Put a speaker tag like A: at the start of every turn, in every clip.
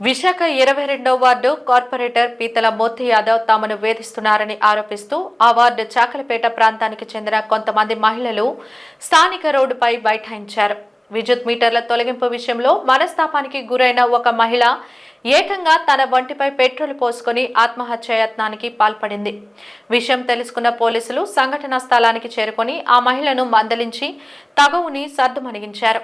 A: విశాఖ ఇరవై రెండవ ward corporator పీతల మోతి యాదవ్ తమను వేధిస్తున్నారని ఆరోపిస్తూ ఆ వార్డు చాకలపేట ప్రాంతానికి చెందిన కొంతమంది మహిళలు స్థానిక రోడ్డుపై బైఠాయించారు. విద్యుత్ మీటర్ల తొలగింపు విషయంలో మనస్తాపానికి గురైన ఒక మహిళ ఏకంగా తన వంటిపై పెట్రోల్ పోసుకొని ఆత్మహత్యాయత్నానికి పాల్పడింది. విషయం తెలుసుకున్న పోలీసులు సంఘటనా స్థలానికి చేరుకొని ఆ మహిళను మందలించి తగవుని సర్దుమణిగించారు.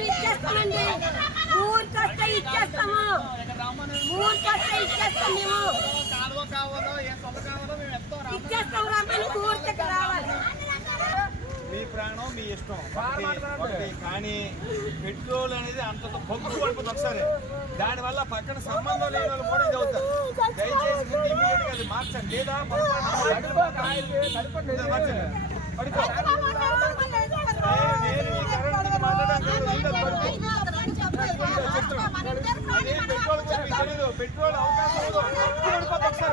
B: ఇచ్చేస్తామండి ఊరికొస్తే ఇచ్చేస్తాము ఊరికొస్తే ఇచ్చేస్తాం మేము. ఇచ్చేస్తాం రమ్మని ఊరికి రావాలి
C: మీ ప్రాణం మీ ఇష్టం. కానీ పెట్రోల్ అనేది అంత పొగ్గు పడిపోతుంది ఒకసారి. దానివల్ల పక్కన సంబంధం లేని వాళ్ళు కూడా ఇది అవుతారు దయచేసి ముందు immediate గా మార్చండి. లేదా నేను ఈ కరెంట్ పెట్రోల్ అవకాశం